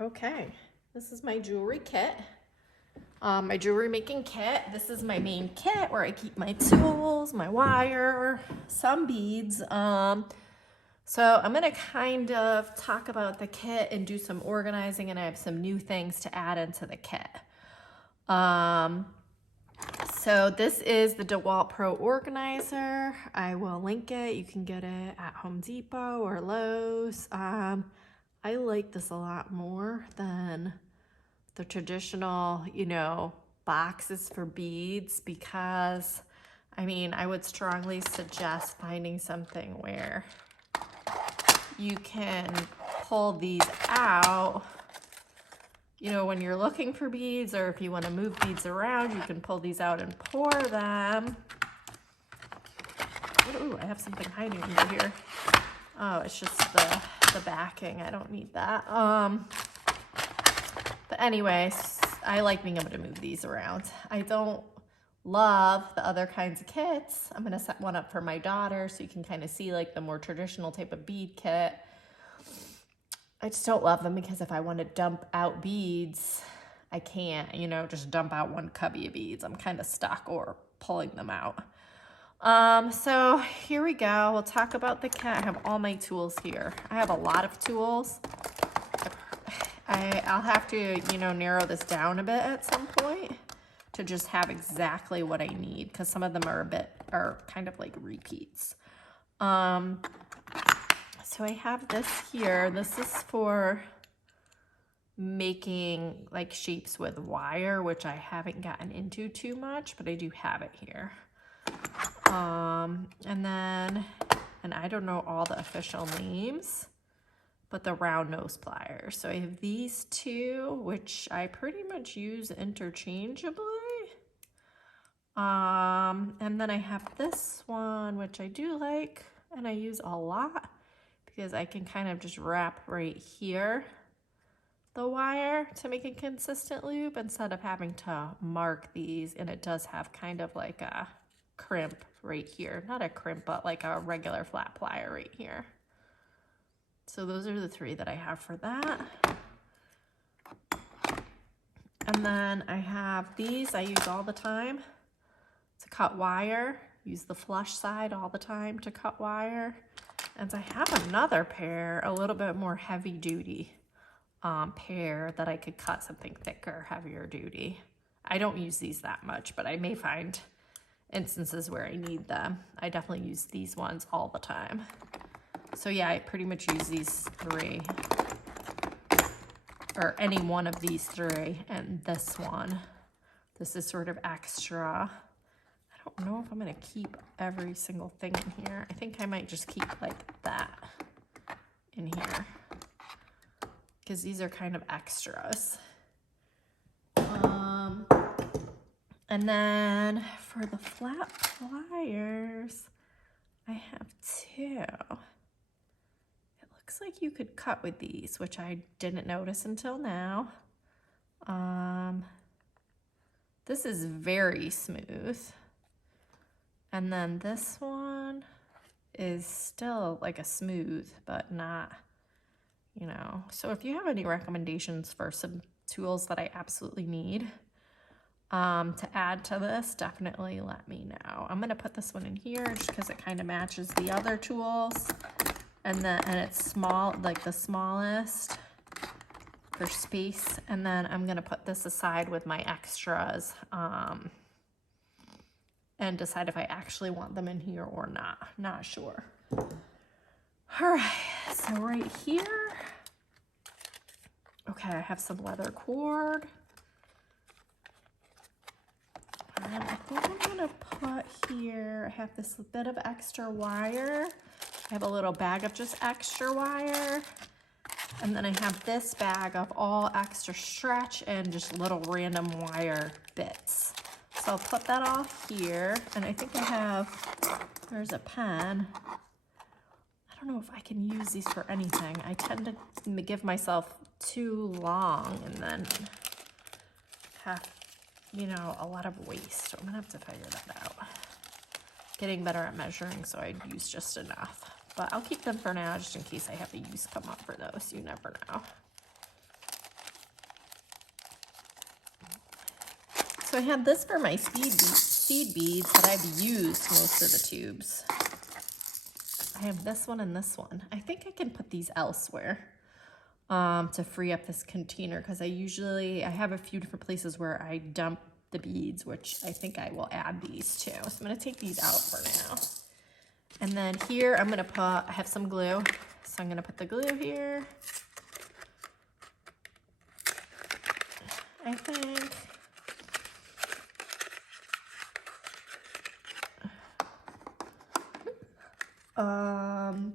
Okay, this is my jewelry kit. My jewelry making kit. This is my main kit where I keep my tools, my wire, some beads. So I'm gonna kind of talk about the kit and do some organizing, and I have some new things to add into the kit. So this is the DeWalt Pro Organizer. I will link it. You can get it at Home Depot or Lowe's. I like this a lot more than the traditional, boxes for beads because, I would strongly suggest finding something where you can pull these out, when you're looking for beads, or if you want to move beads around, you can pull these out and pour them. Ooh, I have something hiding under here. Oh, it's just the backing. I don't need that. But anyways, I like being able to move these around. I don't love the other kinds of kits. I'm gonna set one up for my daughter so you can kind of see like the more traditional type of bead kit. I just don't love them because if I want to dump out beads, I can't, just dump out one cubby of beads. I'm kind of stuck or pulling them out. So here we go. We'll talk about the kit. I have all my tools here. I have a lot of tools. I'll have to, narrow this down a bit at some point to just have exactly what I need because some of them are kind of like repeats. So I have this here. This is for making like shapes with wire, which I haven't gotten into too much, but I do have it here. And I don't know all the official names, but the round nose pliers. So I have these two, which I pretty much use interchangeably. And then I have this one, which I do like, and I use a lot because I can kind of just wrap right here the wire to make a consistent loop instead of having to mark these. And it does have kind of like a crimp right here. Not a crimp, but like a regular flat plier right here. So those are the three that I have for that. And then I have these I use all the time to cut wire. Use the flush side all the time to cut wire. And I have another pair, a little bit more heavy duty pair that I could cut something thicker, heavier duty. I don't use these that much, but I may find instances where I need them. I definitely use these ones all the time. So yeah, I pretty much use these three, or any one of these three, and this one. This is sort of extra. I don't know if I'm gonna keep every single thing in here. I think I might just keep like that in here because these are kind of extras. And then for the flat pliers, I have two. It looks like you could cut with these, which I didn't notice until now. This is very smooth. And then this one is still like a smooth, but not, So if you have any recommendations for some tools that I absolutely need to add to this, definitely let me know. I'm gonna put this one in here just because it kind of matches the other tools. And it's small, like the smallest for space. And then I'm gonna put this aside with my extras and decide if I actually want them in here or not. Not sure. All right, so right here, okay, I have some leather cord. And I think I'm gonna put here, I have this bit of extra wire. I have a little bag of just extra wire. And then I have this bag of all extra stretch and just little random wire bits. So I'll put that all here. And I think I have, there's a pen. I don't know if I can use these for anything. I tend to give myself too long and then have, a lot of waste. I'm gonna have to figure that out. Getting better at measuring, so I'd use just enough. But I'll keep them for now just in case I have to use come up for those. You never know. So I had this for my seed beads, but I've used most of the tubes. I have this one and this one. I think I can put these elsewhere to free up this container, because I have a few different places where I dump the beads, which I think I will add these to. So I'm gonna take these out for now. And then here I have some glue. So I'm gonna put the glue here. I think.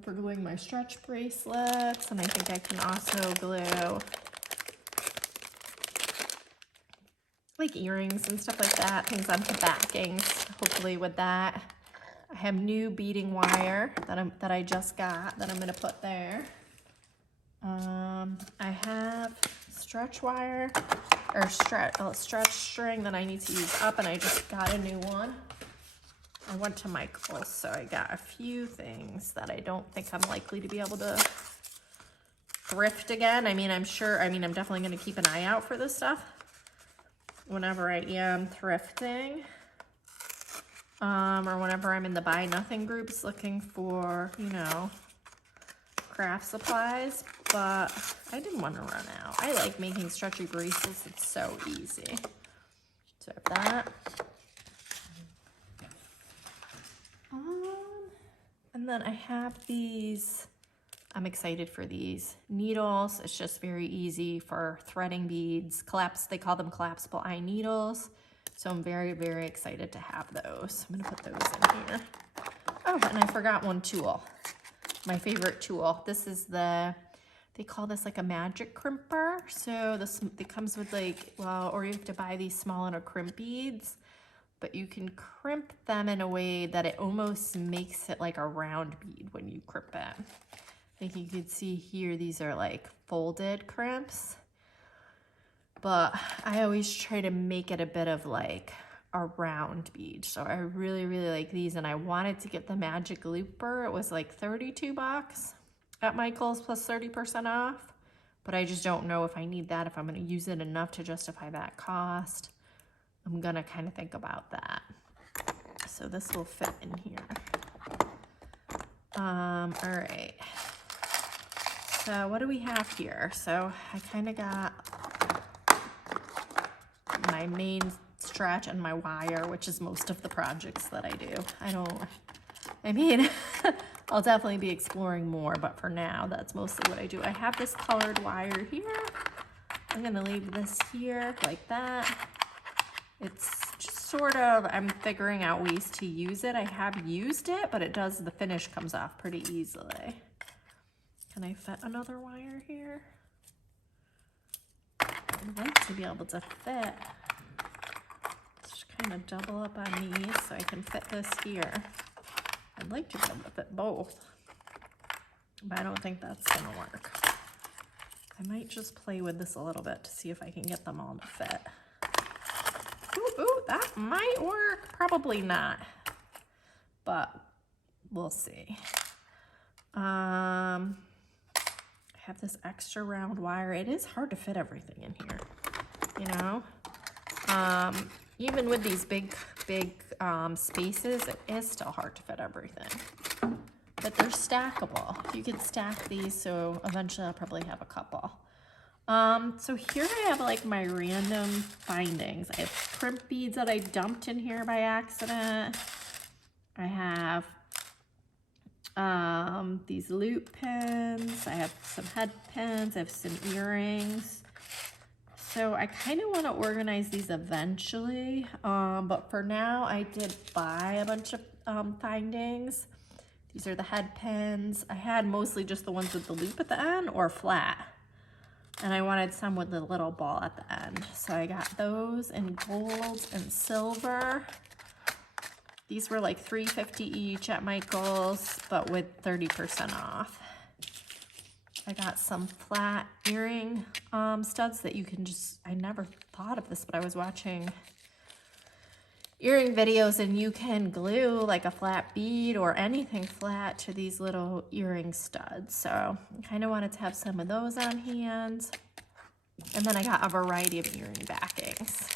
For gluing my stretch bracelets, and I think I can also glue like earrings and stuff like that, things onto backings, hopefully with that. I have new beading wire that I just got that I'm gonna put there. I have stretch wire, or stretch string that I need to use up, and I just got a new one. I went to Michael's, so I got a few things that I don't think I'm likely to be able to thrift again. I'm definitely going to keep an eye out for this stuff whenever I am thrifting, or whenever I'm in the buy nothing groups looking for, craft supplies, but I didn't want to run out. I like making stretchy bracelets. It's so easy. So I have that. And then I have these, I'm excited for these needles. It's just very easy for threading beads. They call them collapsible eye needles. So I'm very, very excited to have those. I'm gonna put those in here. Oh, and I forgot one tool. My favorite tool. This is they call this like a magic crimper. So it comes with or you have to buy these small little crimp beads, but you can crimp them in a way that it almost makes it like a round bead when you crimp it. I think you can see here, these are like folded crimps, but I always try to make it a bit of like a round bead. So I really, really like these, and I wanted to get the magic looper. It was like 32 bucks at Michael's plus 30% off, but I just don't know if I need that, if I'm gonna use it enough to justify that cost. I'm gonna kind of think about that. So this will fit in here. All right. So what do we have here? So I kind of got my main stretch and my wire, which is most of the projects that I do. I'll definitely be exploring more, but for now, that's mostly what I do. I have this colored wire here. I'm gonna leave this here like that. It's just sort of, I'm figuring out ways to use it. I have used it, but the finish comes off pretty easily. Can I fit another wire here? I'd like to be able to fit. Just kind of double up on these so I can fit this here. I'd like to be able to fit both, but I don't think that's gonna work. I might just play with this a little bit to see if I can get them all to fit. Ooh, that might work. Probably not, but we'll see. I have this extra round wire. It is hard to fit everything in here, even with these big spaces, it is still hard to fit everything, but they're stackable. You can stack these, so eventually I'll probably have a couple. So here I have like my random findings. I have crimp beads that I dumped in here by accident. I have these loop pins. I have some head pins. I have some earrings. So I kind of want to organize these eventually, but for now I did buy a bunch of findings. These are the head pins. I had mostly just the ones with the loop at the end or flat, and I wanted some with the little ball at the end. So I got those in gold and silver. These were like $3.50 each at Michael's, but with 30% off. I got some flat earring studs that you can I never thought of this, but I was watching earring videos and you can glue like a flat bead or anything flat to these little earring studs. So I kind of wanted to have some of those on hand. And then I got a variety of earring backings.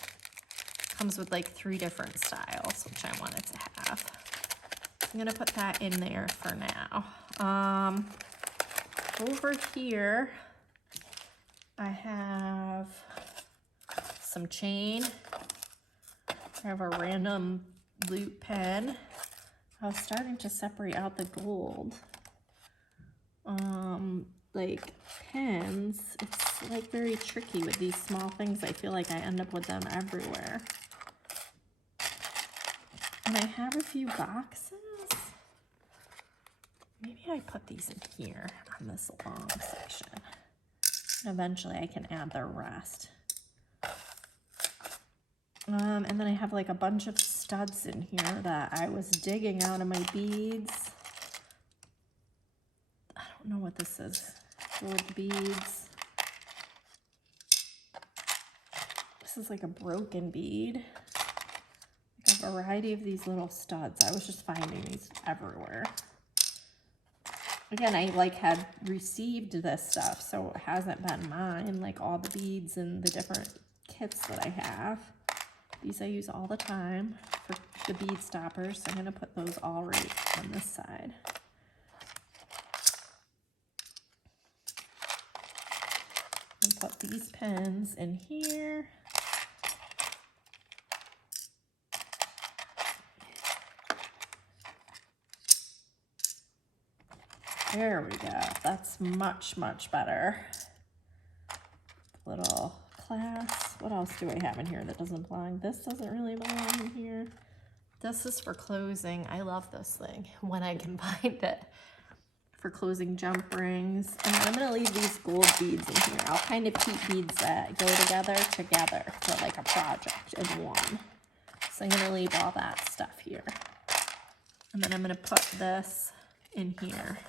Comes with like 3 different styles, which I wanted to have. I'm gonna put that in there for now. Over here, I have some chain. I have a random loop pen. I was starting to separate out the gold. Like pens, it's like very tricky with these small things. I feel like I end up with them everywhere. And I have a few boxes. Maybe I put these in here on this long section. Eventually I can add the rest. And then I have like a bunch of studs in here that I was digging out of my beads. I don't know what this is. Gold beads. This is like a broken bead. Like a variety of these little studs. I was just finding these everywhere. Again, I like had received this stuff, so it hasn't been mine, like all the beads and the different kits that I have. These I use all the time for the bead stoppers, so I'm gonna put those all right on this side. And put these pens in here. There we go. That's much, much better. Little clasp. What else do I have in here that doesn't belong? This doesn't really belong in here. This is for closing. I love this thing when I can find it. For closing jump rings. And I'm going to leave these gold beads in here. I'll kind of keep beads that go together for like a project in one. So I'm going to leave all that stuff here. And then I'm going to put this in here.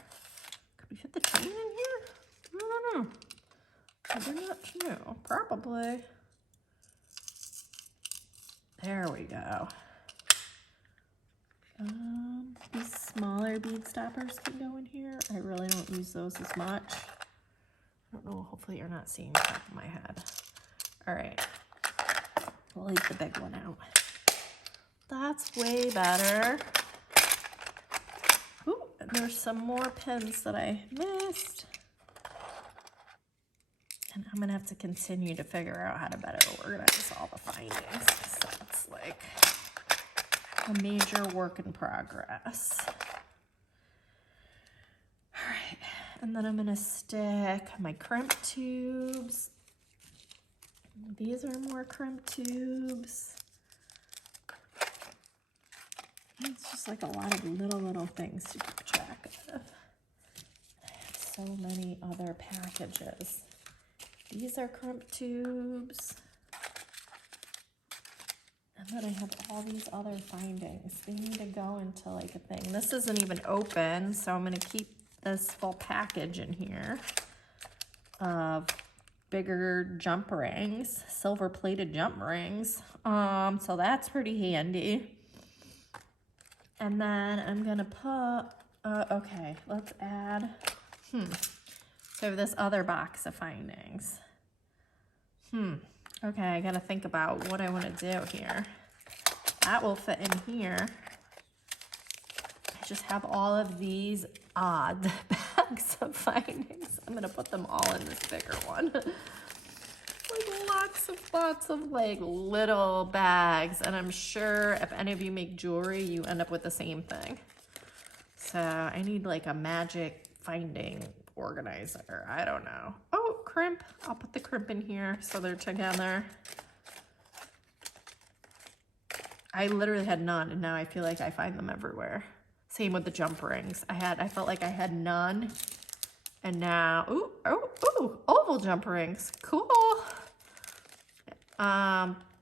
Could we fit the chain in here? I don't know. I do not know. Probably. There we go. These smaller bead stoppers can go in here. I really don't use those as much. I don't know. Hopefully you're not seeing the top of my head. All right. We'll leave the big one out. That's way better. Ooh, and there's some more pins that I missed. And I'm going to have to continue to figure out how to better organize all the findings. So that's like a major work in progress. All right. And then I'm going to stick my crimp tubes. These are more crimp tubes. It's just like a lot of little things to keep track of. I have so many other packages. These are crimp tubes. And then I have all these other findings. They need to go into like a thing. This isn't even open, so I'm going to keep this full package in here of bigger jump rings, silver plated jump rings. So that's pretty handy. And then I'm going to put, okay, let's add, so this other box of findings. Okay, I gotta think about what I want to do here. That will fit in here. I just have all of these odd bags of findings. I'm gonna put them all in this bigger one. Like lots of like little bags, and I'm sure if any of you make jewelry, you end up with the same thing. So I need like a magic finding organizer. I don't know. Oh, crimp. I'll put the crimp in here so they're together. I literally had none, and now I feel like I find them everywhere. Same with the jump rings. I felt like I had none, and now ooh, oval jump rings. Cool.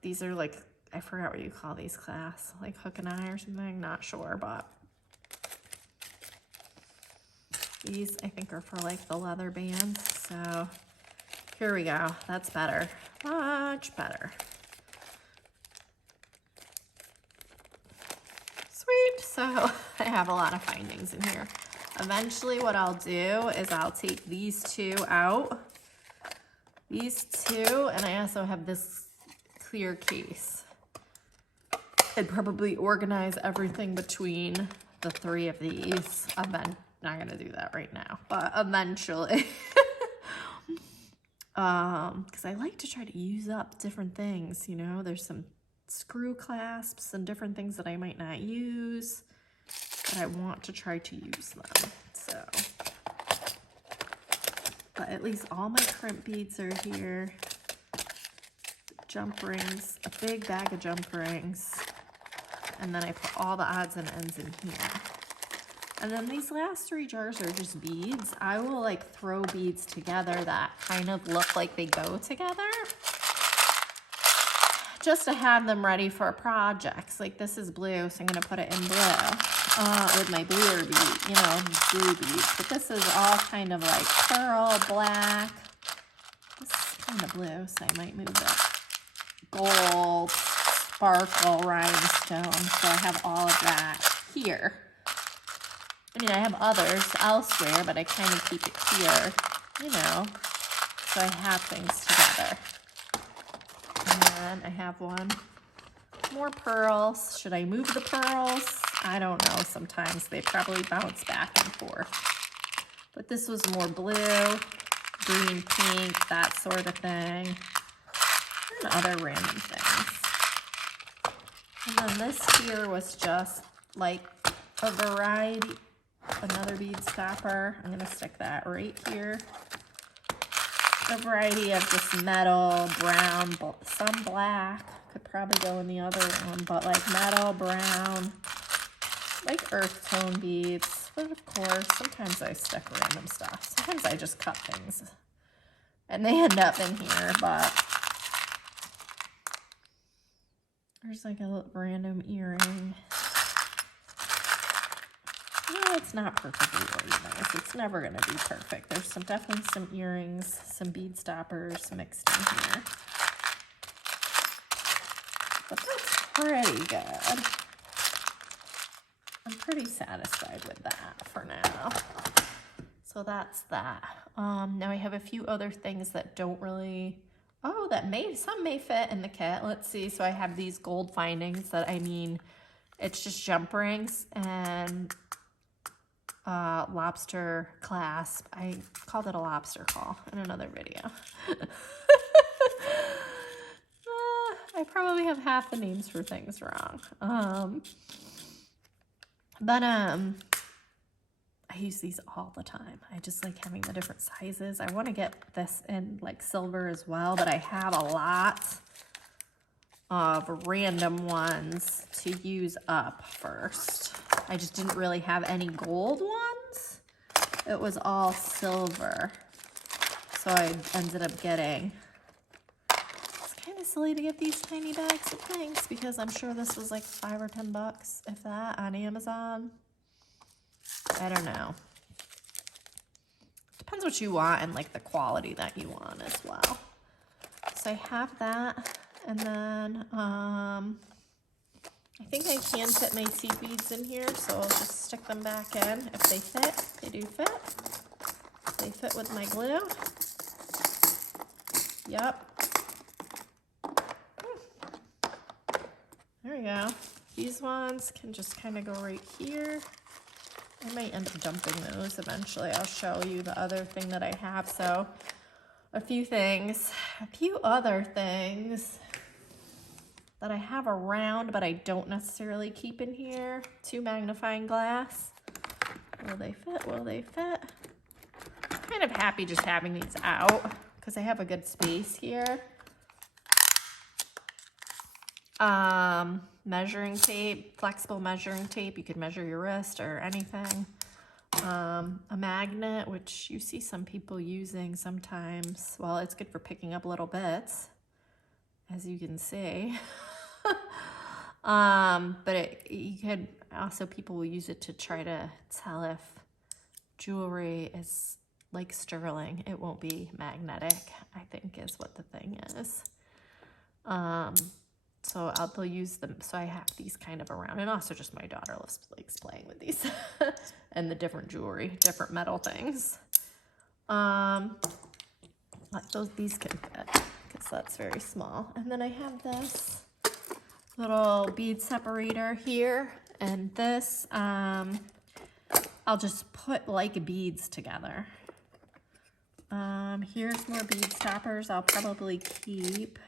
These are like, I forgot what you call these class, like hook and eye or something. Not sure, but these, I think, are for like the leather bands. So here we go. That's better. Much better. Sweet. So I have a lot of findings in here. Eventually what I'll do is I'll take these two out. These two, and I also have this clear case. I'd probably organize everything between the 3 of these. I'm not gonna do that right now, but eventually. Because I like to try to use up different things, you know. There's some screw clasps and different things that I might not use, but I want to try to use them. So, but at least all my crimp beads are here. Jump rings, a big bag of jump rings, and then I put all the odds and ends in here. And then these last 3 jars are just beads. I will like throw beads together that kind of look like they go together, just to have them ready for projects. Like this is blue, so I'm gonna put it in blue with my bluer bead, you know, blue beads. But this is all kind of like pearl, black. This is kind of blue, so I might move it. Gold, sparkle, rhinestone. So I have all of that here. I mean, I have others elsewhere, but I kind of keep it here, you know, so I have things together. And then I have one more pearls. Should I move the pearls? I don't know. Sometimes they probably bounce back and forth. But this was more blue, green, pink, that sort of thing, and other random things. And then this here was just like a variety. Another bead stopper. I'm going to stick that right here. A variety of just metal, brown, some black. Could probably go in the other one, but like metal, brown, like earth tone beads. But of course, sometimes I stick random stuff. Sometimes I just cut things and they end up in here, but there's like a little random earring. It's not perfectly organized. It's never going to be perfect. There's definitely some earrings, some bead stoppers mixed in here. But that's pretty good. I'm pretty satisfied with that for now. So that's that. Now I have a few other things that don't really, some may fit in the kit. Let's see. So I have these gold findings that, I mean, it's just jump rings and lobster clasp. I called it a lobster claw in another video. I probably have half the names for things wrong. I use these all the time. I just like having the different sizes. I want to get this in like silver as well, but I have a lot of random ones to use up first. I just didn't really have any gold ones. It was all silver. So I ended up getting, it's kind of silly to get these tiny bags of things because I'm sure this was like $5 or $10, if that, on Amazon. I don't know. Depends what you want and like the quality that you want as well. So I have that. And then I think I can fit my seed beads in here, so I'll just stick them back in. If they fit, they do fit. They fit with my glue. Yep. There we go. These ones can just kind of go right here. I might end up dumping those eventually. I'll show you the other thing that I have. So a few other things that I have around, but I don't necessarily keep in here. 2 magnifying glass. Will they fit? Will they fit? I'm kind of happy just having these out because I have a good space here. Measuring tape, flexible measuring tape. You could measure your wrist or anything. A magnet, which you see some people using sometimes. Well, it's good for picking up little bits, as you can see. But you could also, people will use it to try to tell if jewelry is like sterling. It won't be magnetic, I think is what the thing is. So they'll use them. So I have these kind of around, and also just my daughter loves likes playing with these and the different jewelry, different metal things. These can fit because that's very small. And then I have this little bead separator here, and this, I'll just put like beads together. Here's more bead stoppers I'll probably keep.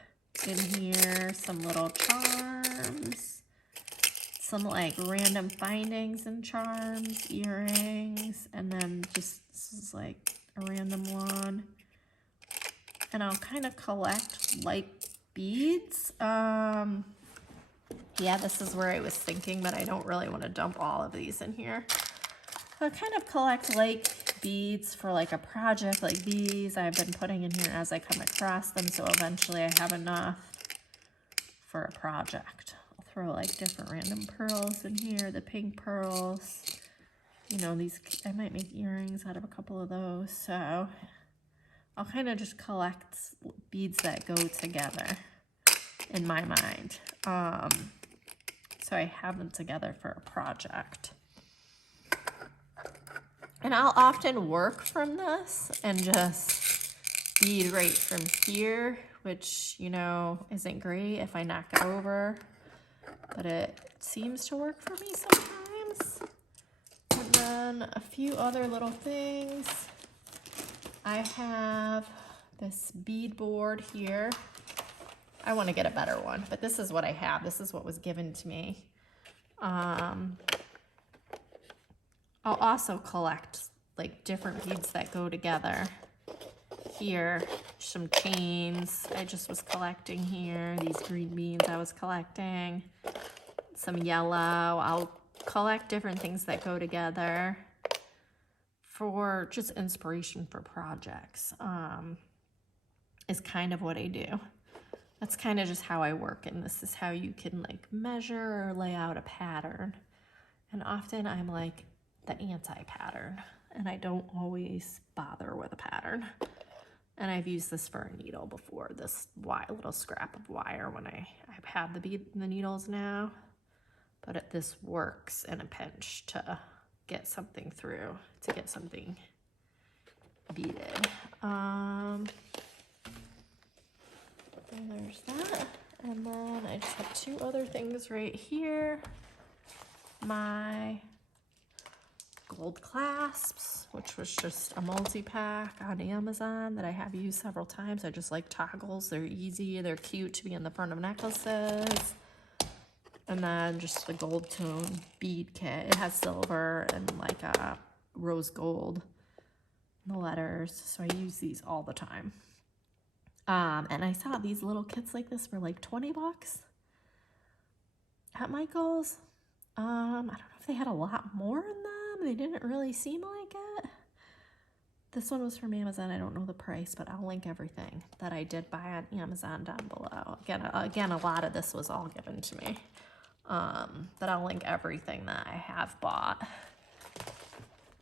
In here, some little charms, some like random findings and charms, earrings, and then just, this is like a random one. And I'll kind of collect like beads. Yeah, this is where I was thinking, but I don't really want to dump all of these in here. I'll kind of collect like beads for like a project like these I've been putting in here as I come across them, so eventually I have enough for a project. I'll throw like different random pearls in here, the pink pearls. You know, these, I might make earrings out of a couple of those, so I'll kind of just collect beads that go together in my mind. So I have them together for a project. And I'll often work from this and just bead right from here, which, you know, isn't great if I knock it over, but it seems to work for me sometimes. And then a few other little things. I have this bead board here. I want to get a better one, but this is what I have. This is what was given to me. I'll also collect like different beads that go together. Here, some chains I just was collecting here. These green beans I was collecting. Some yellow. I'll collect different things that go together for just inspiration for projects. Is kind of what I do. That's kind of just how I work, and this is how you can like measure or lay out a pattern. And often I'm like the anti-pattern, and I don't always bother with a pattern. And I've used this for a needle before, this little scrap of wire when I've had the needles now. But this works in a pinch to get something through, to get something beaded. And there's that. And then I just have two other things right here. My gold clasps, which was just a multi-pack on Amazon that I have used several times. I just like toggles. They're easy. They're cute to be in the front of necklaces. And then just the gold tone bead kit. It has silver and like a rose gold in the letters. So I use these all the time. And I saw these little kits like this for like 20 bucks at Michael's. I don't know if they had a lot more in them. They didn't really seem like it. This one was from Amazon. I don't know the price, but I'll link everything that I did buy on Amazon down below. Again, a lot of this was all given to me. But I'll link everything that I have bought.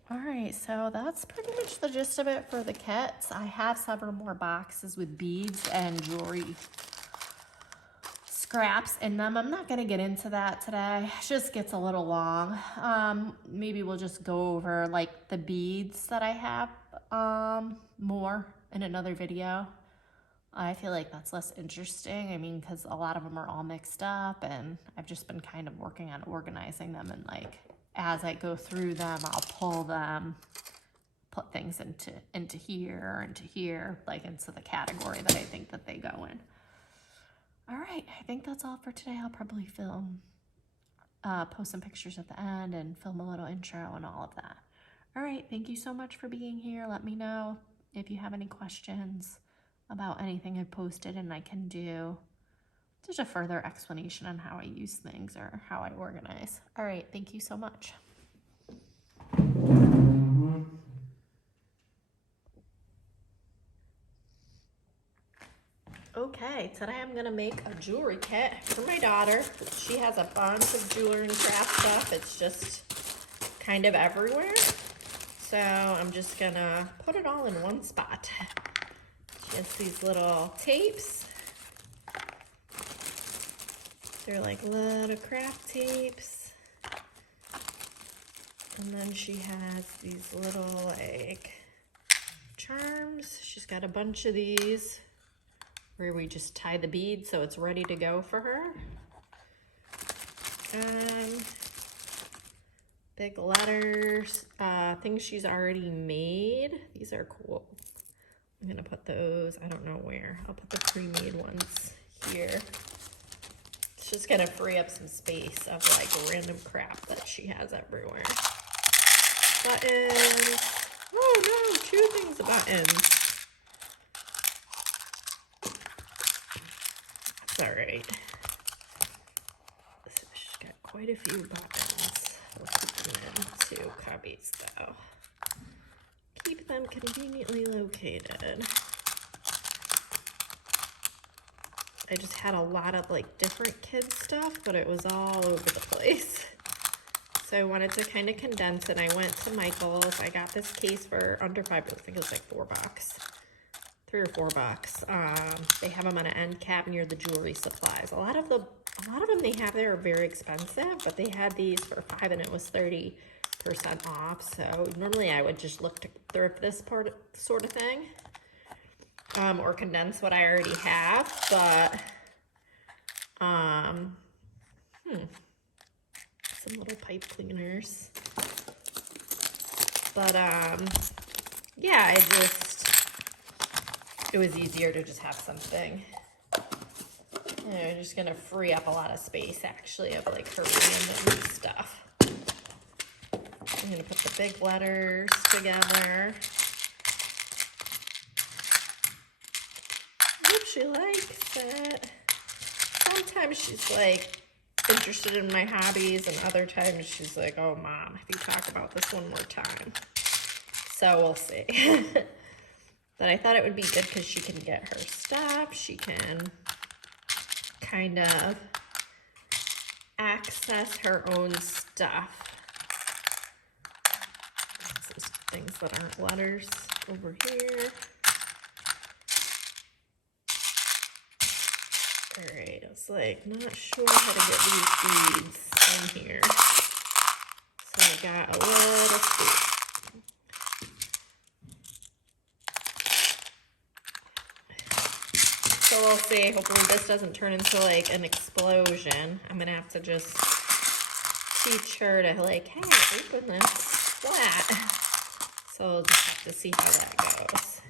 All right, so that's pretty much the gist of it for the kits. I have several more boxes with beads and jewelry scraps in them. I'm not going to get into that today. It just gets a little long. Maybe we'll just go over like the beads that I have more in another video. I feel like that's less interesting. I mean, because a lot of them are all mixed up, and I've just been kind of working on organizing them, and like as I go through them, I'll pull them, put things into here, like into the category that I think that they go in. All right, I think that's all for today. I'll probably film, post some pictures at the end and film a little intro and all of that. All right, thank you so much for being here. Let me know if you have any questions about anything I posted and I can do just a further explanation on how I use things or how I organize. All right, thank you so much. Okay, today I'm gonna make a jewelry kit for my daughter. She has a bunch of jewelry and craft stuff. It's just kind of everywhere. So I'm just gonna put it all in one spot. She has these little tapes. They're like little craft tapes. And then she has these little like charms. She's got a bunch of these where we just tie the bead so it's ready to go for her. Big letters, things she's already made. These are cool. I'm gonna put those, I don't know where. I'll put the pre-made ones here. It's just gonna free up some space of like random crap that she has everywhere. Buttons. Oh no, 2 things of buttons. It's all right. She's got quite a few buttons. We'll put them in 2 cubbies though. Keep them conveniently located. I just had a lot of like different kids stuff, but it was all over the place. So I wanted to kind of condense it. I went to Michael's. I got this case for under $5. I think it was like $4. $3 or $4. They have them on an end cap near the jewelry supplies. A lot of them they have there are very expensive, but they had these for $5 and it was 30% off. So normally I would just look to thrift this sort of thing, or condense what I already have. But some little pipe cleaners. But yeah, it was easier to just have something. I'm just gonna free up a lot of space actually of like her random stuff. I'm gonna put the big letters together. I hope she likes it. Sometimes she's like interested in my hobbies, and other times she's like, oh mom, if you talk about this one more time. So we'll see. But I thought it would be good because she can get her stuff. She can kind of access her own stuff. Some things that aren't letters over here. All right, I was like, not sure how to get these beads in here. So I got a little space. So we'll see. Hopefully this doesn't turn into like an explosion. I'm gonna have to just teach her to like, hey, open this flat. So we'll just have to see how that goes.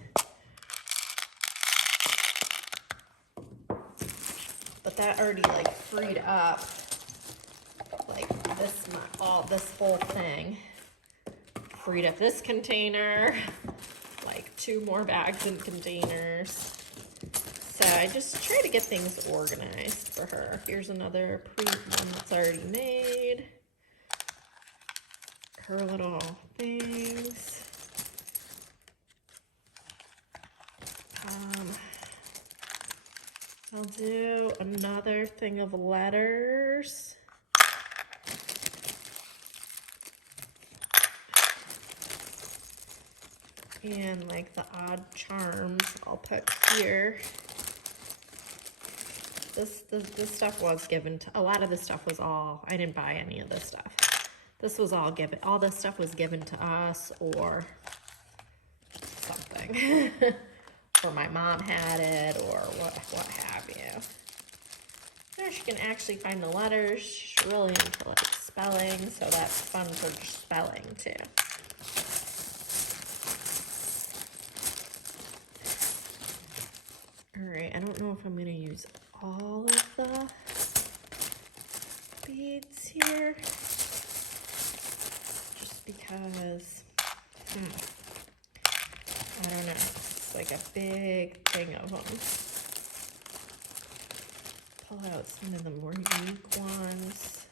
But that already like freed up like this whole thing. Freed up this container, like 2 more bags and containers. So I just try to get things organized for her. Here's another one that's already made. Her little things. I'll do another thing of letters. And like the odd charms I'll put here. This stuff was given to, a lot of this stuff was all, I didn't buy any of this stuff. This was all given, all this stuff was given to us or something. Or my mom had it or what have you. There she can actually find the letters. She's really into like spelling, so that's fun for just spelling too. All right, I don't know if I'm gonna use all of the beads here, just because, I don't know, it's like a big thing of them. Pull out some of the more unique ones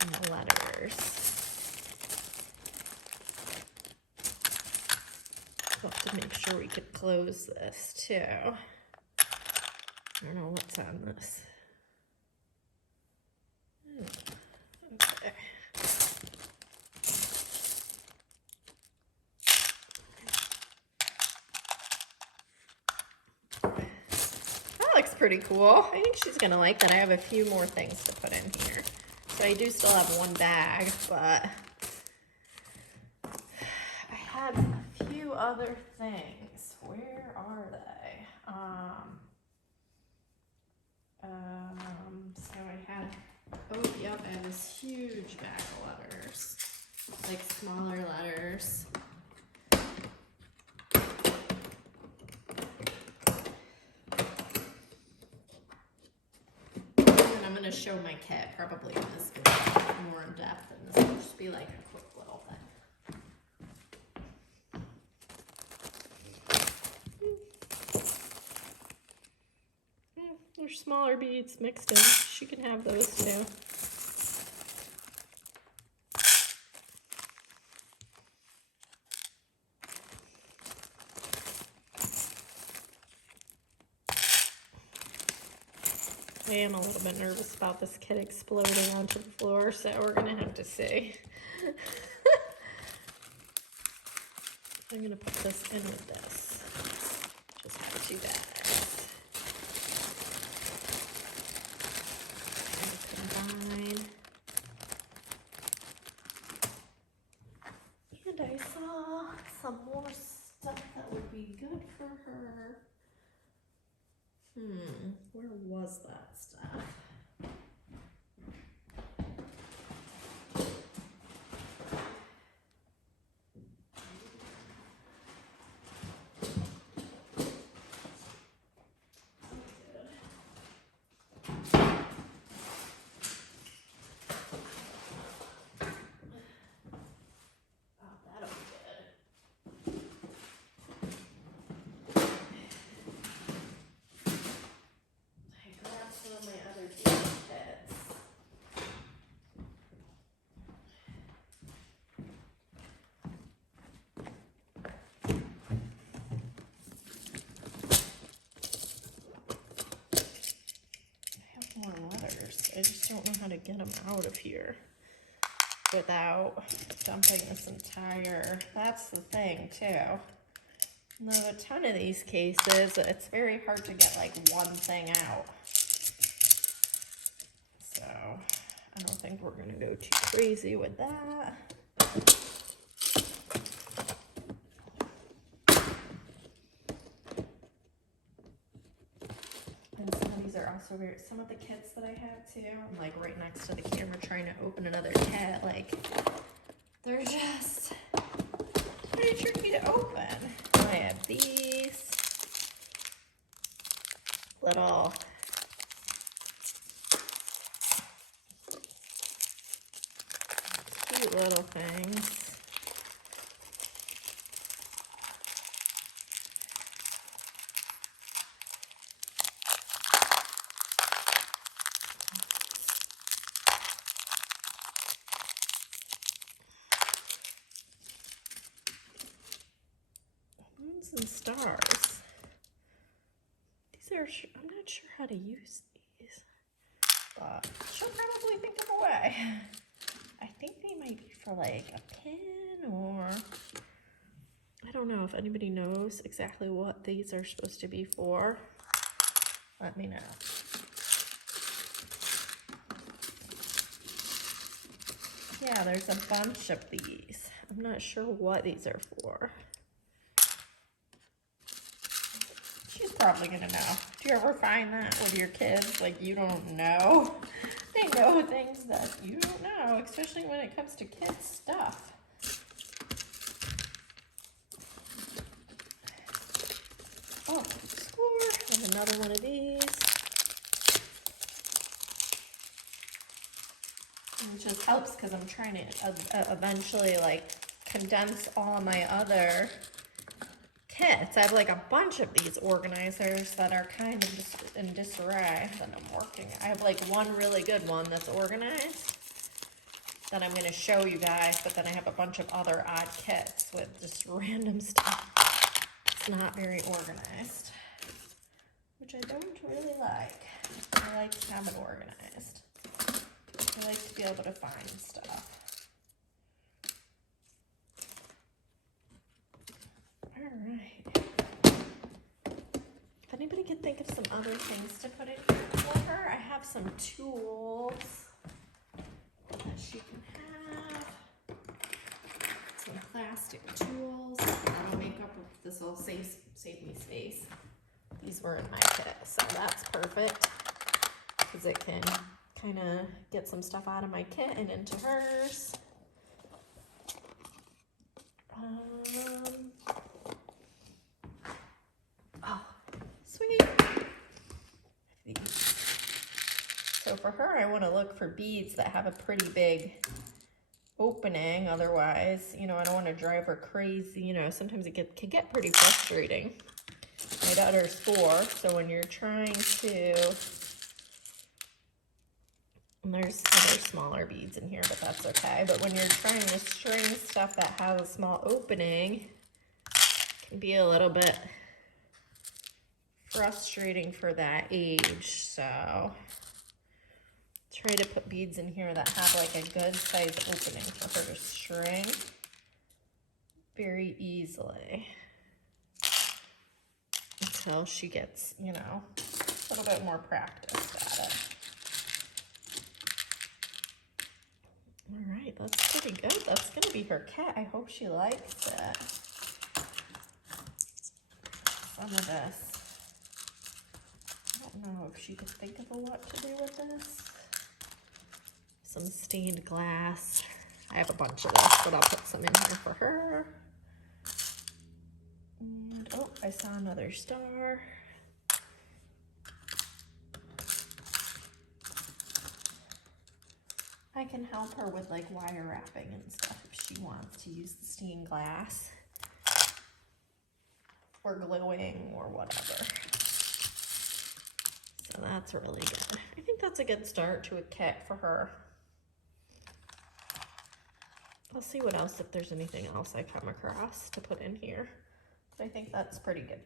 and the letters. We'll have to make sure we could close this too. I don't know what's on this. Okay. That looks pretty cool. I think she's gonna like that. I have a few more things to put in here. So I do still have 1 bag, but I had a few other things. Where are they? So I had, oh, this huge bag of letters, like smaller letters. And I'm going to show my kit probably in this video more in depth, and this will just be like a quick little thing. There's smaller beads mixed in. She can have those too. I am a little bit nervous about this kit exploding onto the floor, so we're gonna have to see. I'm gonna put this in with this. Just have 2 bags. Combine. And I saw some more stuff that would be good for her. Where was that stuff? I just don't know how to get them out of here without dumping this entire, that's the thing too. Now a ton of these cases, it's very hard to get like one thing out. So I don't think we're gonna go too crazy with that. Also weird. Some of the kits that I have too, I'm like right next to the camera trying to open another kit, like they're just pretty tricky to open. I have these little cute little things. And stars. These are, I'm not sure how to use these, but she'll probably think of a way. I think they might be for like a pin, or I don't know if anybody knows exactly what these are supposed to be for. Let me know. Yeah, there's a bunch of these. I'm not sure what these are for. Probably gonna know. Do you ever find that with your kids? Like, you don't know? They know things that you don't know, especially when it comes to kids' stuff. Oh, score. And another one of these. And it just helps because I'm trying to eventually like condense all of my other kits. I have like a bunch of these organizers that are kind of just in disarray that I'm working. I have like one really good one that's organized that I'm going to show you guys, but then I have a bunch of other odd kits with just random stuff. It's not very organized, which I don't really like. I like to have it organized. I like to be able to find stuff. All right. If anybody could think of some other things to put in here for her, I have some tools that she can have. Some plastic tools. That'll make up, this will save me space. These were in my kit, so that's perfect because it can kind of get some stuff out of my kit and into hers. Oh, sweet. So for her, I want to look for beads that have a pretty big opening. Otherwise, you know, I don't want to drive her crazy. You know, sometimes it can get pretty frustrating. My daughter's 4, so when you're trying to, and there's other smaller beads in here, but that's okay. But when you're trying to string stuff that has a small opening, it can be a little bit frustrating for that age. So try to put beads in here that have like a good size opening for her to string very easily until she gets, you know, a little bit more practice at it. All right, that's pretty good. That's gonna be her kit. I hope she likes it. Some of this, I don't know if she could think of what to do with this. Some stained glass. I have a bunch of this, but I'll put some in here for her. And, oh, I saw another star. I can help her with like wire wrapping and stuff if she wants to use the stained glass or gluing or whatever. So that's really good. I think that's a good start to a kit for her. I'll see what else, if there's anything else I come across to put in here. But I think that's pretty good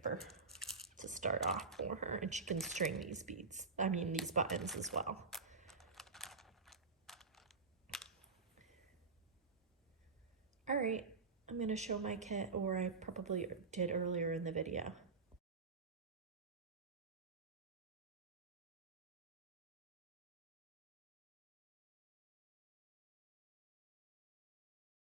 to start off for her. And she can string these beads, these buttons as well. All right, I'm gonna show my kit, or I probably did earlier in the video.